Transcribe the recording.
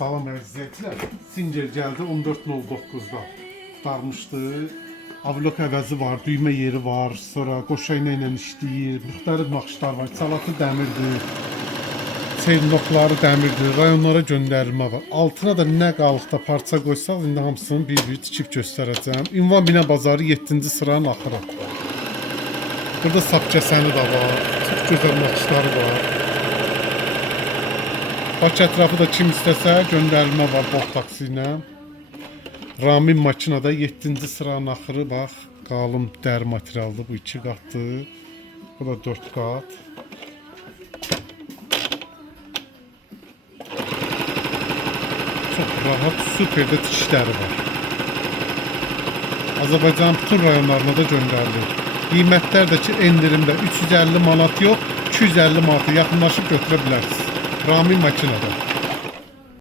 Salam əziyyətlər. Singer gəldi 14.09-da. Darmışdı. Avlok əvəzi var, düymə yeri var, sonra qoşayna ilə işləyir, müxtəlif naxışlar var, salatı dəmirdir, sevnokları dəmirdir, rayonlara göndərilmə var. Altına da nə qalıqda parça qoysaq, indi hamısını bir-bir tikib göstərəcəm. Ünvan Bina Bazarı 7-ci sıranın axırı. Burada sap kəsəni də var, çox gözəl naxışları var. Bakı ətrafı da kim istəsə göndərilmə var bol taksi ilə. Ramin makinada 7-ci sıranın axırı bax, qalın dəri materialdır, bu 2 qatdır. Bu da 4 qat. Çox rahat, super də tikişləri var. Azərbaycanın bütün rayonlarına da göndərilir. Qiymətlər də ki endirimdə 350 manat yox, 250 manata yaxınlaşıb götürə bilərsiniz. Ramin makinada.